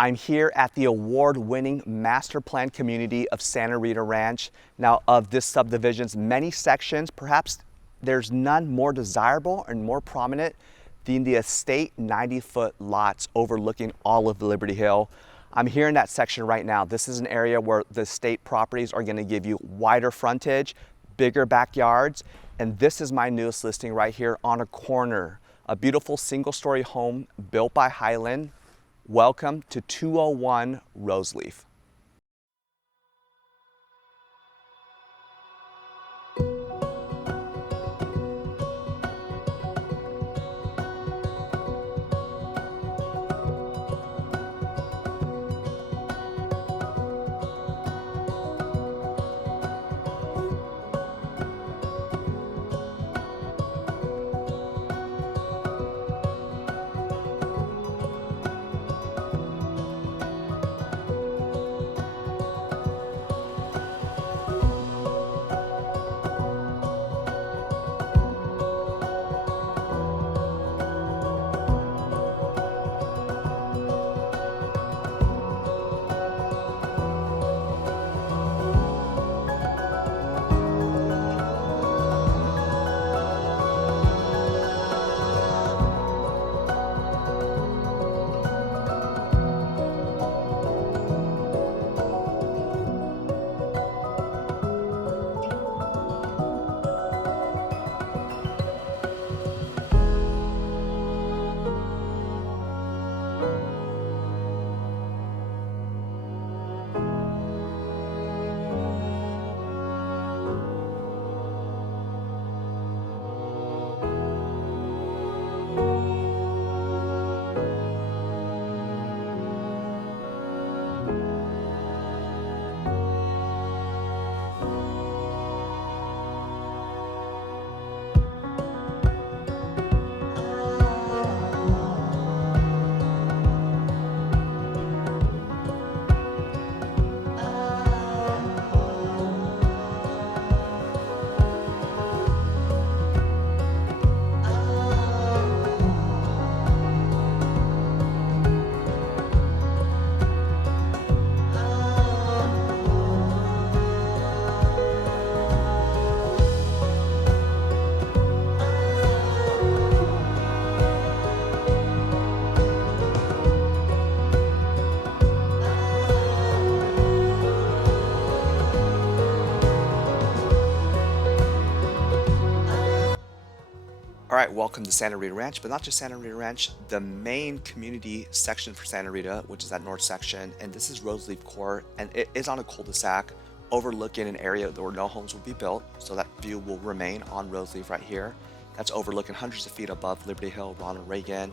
I'm here at the award-winning master plan community of Santa Rita Ranch. Now, of this subdivision's many sections, perhaps there's none more desirable and more prominent than the estate 90-foot lots overlooking all of Liberty Hill. I'm here in that section right now. This is an area where the estate properties are going to give you wider frontage, bigger backyards, and this is my newest listing right here on a corner. A beautiful single-story home built by Highland. Welcome to 201 Roseleaf. All right, welcome to Santa Rita Ranch, but not just Santa Rita Ranch, the main community section for Santa Rita, which is that north section, and this is Roseleaf Court, and it is on a cul-de-sac overlooking an area where no homes will be built, so that view will remain on Roseleaf right here. That's overlooking hundreds of feet above Liberty Hill, Ronald Reagan.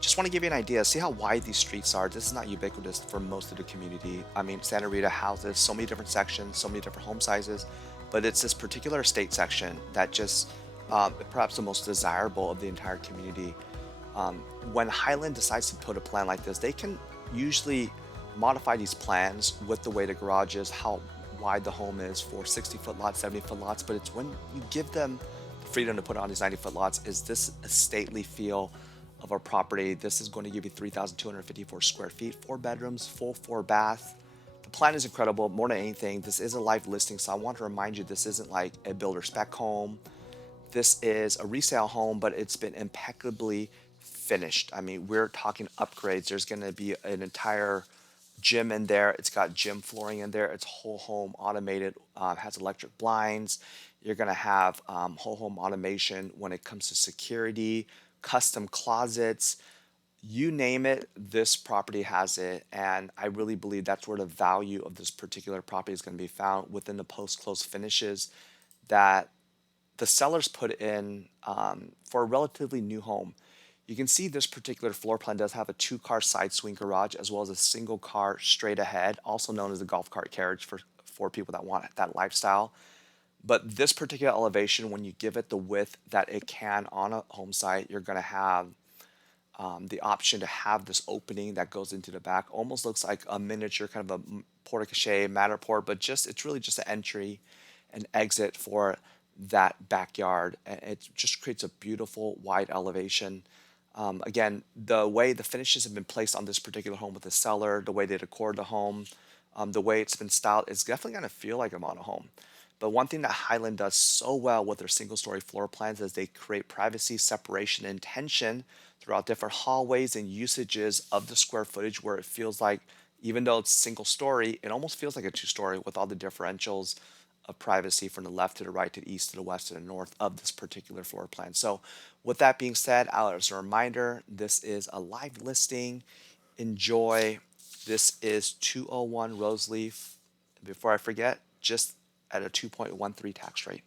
Just want to give you an idea, see how wide these streets are. This is not ubiquitous for most of the community. I mean, Santa Rita houses so many different sections, so many different home sizes, but it's this particular estate section that just perhaps the most desirable of the entire community. When Highland decides to put a plan like this, they can usually modify these plans with the way the garage is, how wide the home is for 60-foot lots, 70-foot lots, but it's when you give them the freedom to put on these 90-foot lots, is this a stately feel of our property. This is going to give you 3,254 square feet, 4 bedrooms, full 4 bath. The plan is incredible. More than anything, this is a live listing, so I want to remind you this isn't like a builder spec home. This is a resale home, but it's been impeccably finished. I mean, we're talking upgrades. There's going to be an entire gym in there. It's got gym flooring in there. It's whole home automated, has electric blinds. You're going to have whole home automation when it comes to security, custom closets. You name it, this property has it. And I really believe that's where the value of this particular property is going to be found within the post-close finishes that the sellers put in for a relatively new home. You can see this particular floor plan does have a 2-car side swing garage as well as a single car straight ahead, also known as a golf cart carriage for people that want that lifestyle. But this particular elevation, when you give it the width that it can on a home site, you're going to have the option to have this opening that goes into the back. Almost looks like a miniature kind of a porte-cochere, Matterport, but it's really just an entry and exit for that backyard. And it just creates a beautiful wide elevation. Again, the way the finishes have been placed on this particular home with the cellar, the way they decor the home, the way it's been styled, it's definitely going to feel like a model home. But one thing that Highland does so well with their single story floor plans is they create privacy, separation, and tension throughout different hallways and usages of the square footage where it feels like, even though it's single story, it almost feels like a two-story with all the differentials of privacy from the left to the right to the east to the west to the north of this particular floor plan. So, with that being said, as a reminder, this is a live listing. Enjoy. This is 201 Roseleaf. Before I forget, just at a 2.13 tax rate.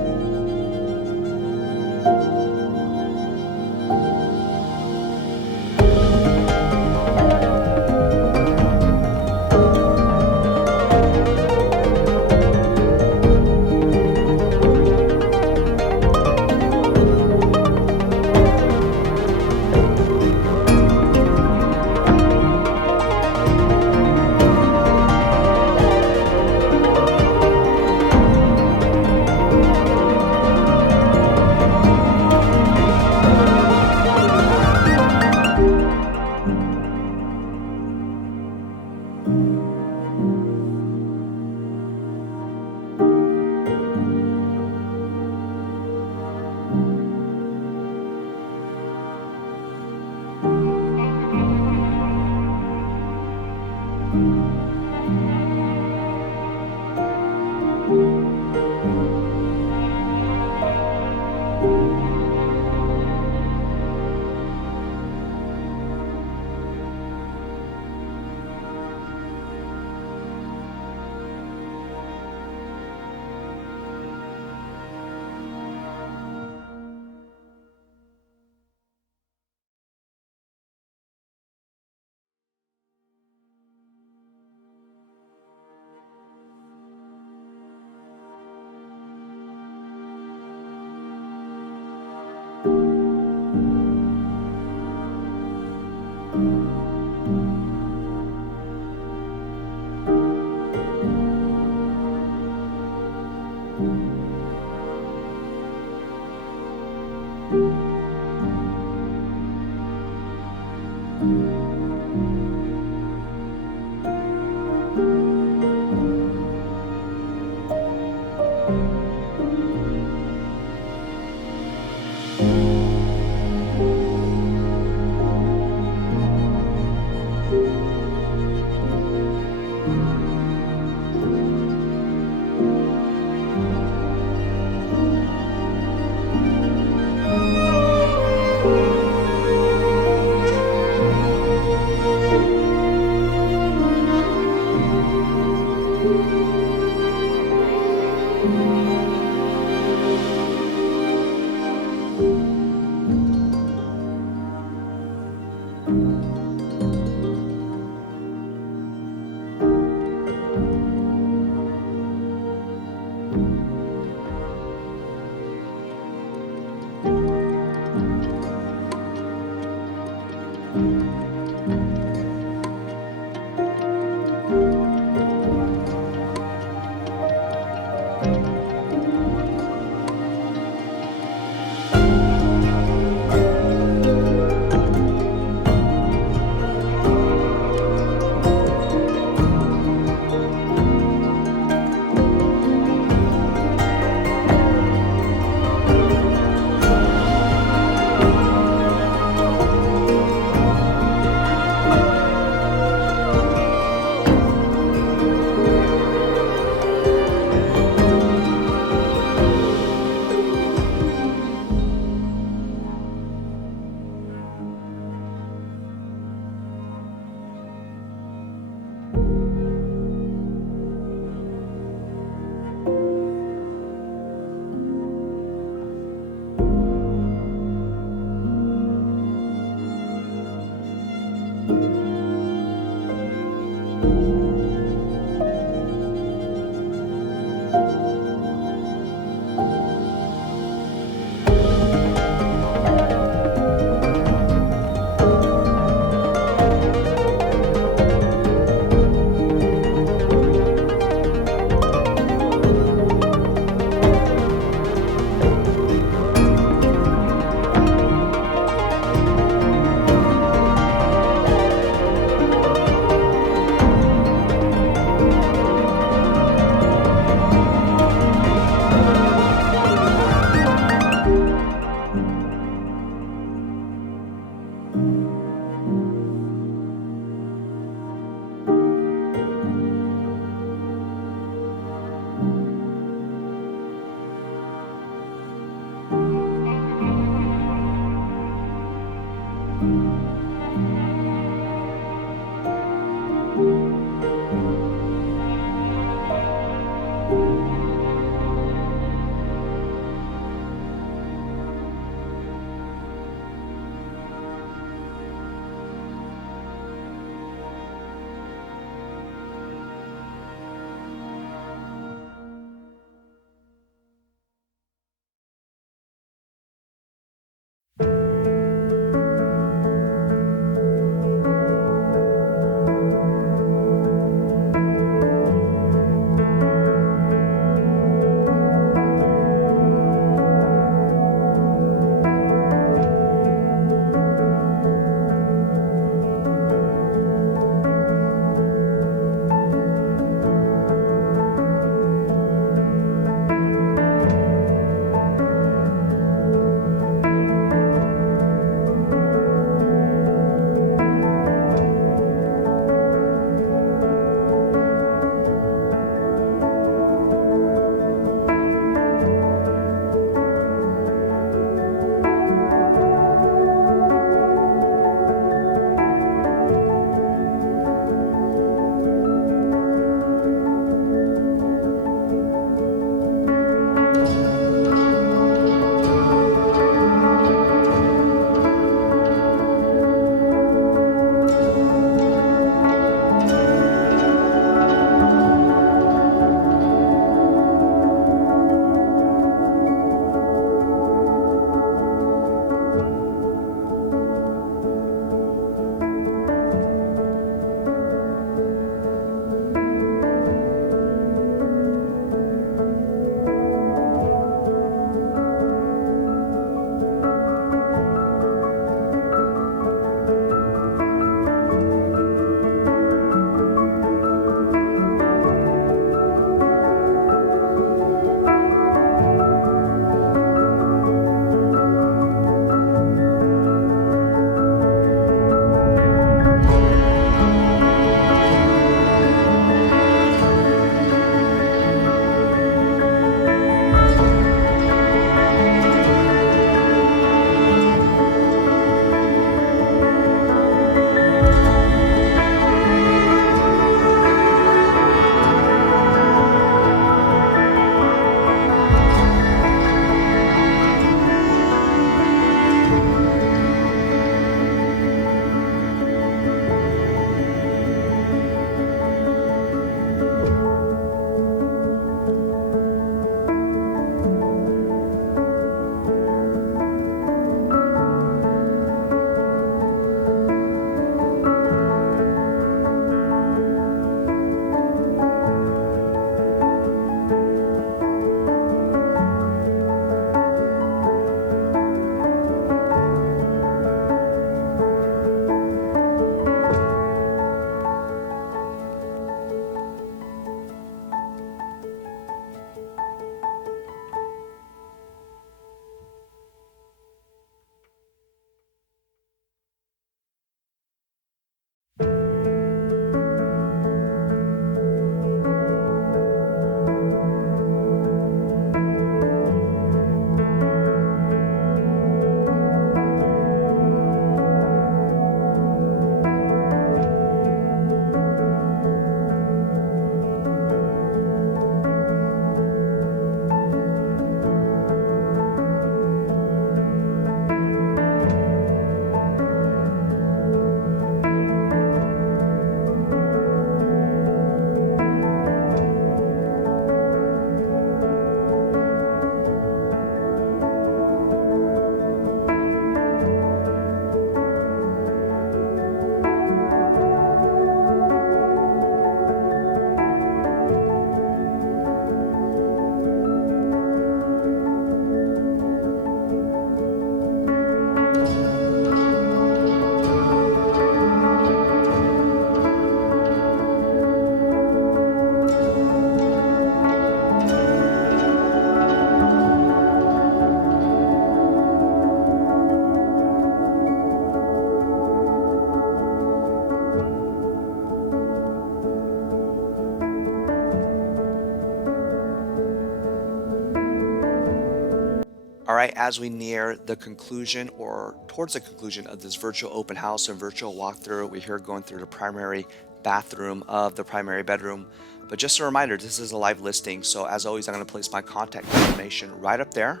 right, as we near the conclusion or towards the conclusion of this virtual open house and virtual walkthrough, we're here going through the primary bathroom of the primary bedroom. But just a reminder, this is a live listing. So as always, I'm going to place my contact information right up there.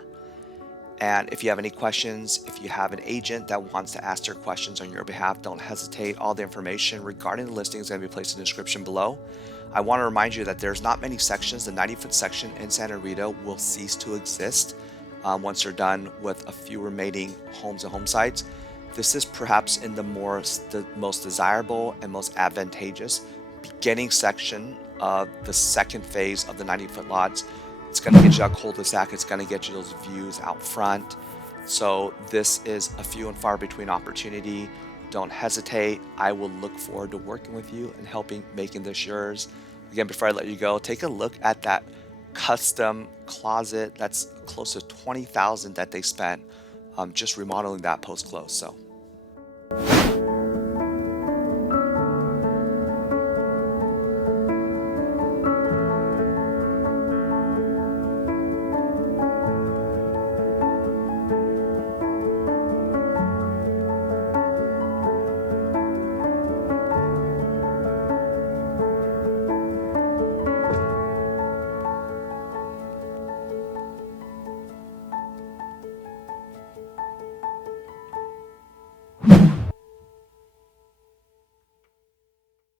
And if you have any questions, if you have an agent that wants to ask their questions on your behalf, don't hesitate. All the information regarding the listing is going to be placed in the description below. I want to remind you that there's not many sections. The 90-foot section in Santa Rita will cease to exist once you're done with a few remaining homes and home sites. This is perhaps in the most desirable and most advantageous beginning section of the second phase of the 90-foot lots. It's going to get you that cul-de-sac. It's going to get you those views out front. So this is a few and far between opportunity. Don't hesitate. I will look forward to working with you and helping making this yours. Again, before I let you go, take a look at that custom closet. That's close to $20,000 that they spent just remodeling that post-close. So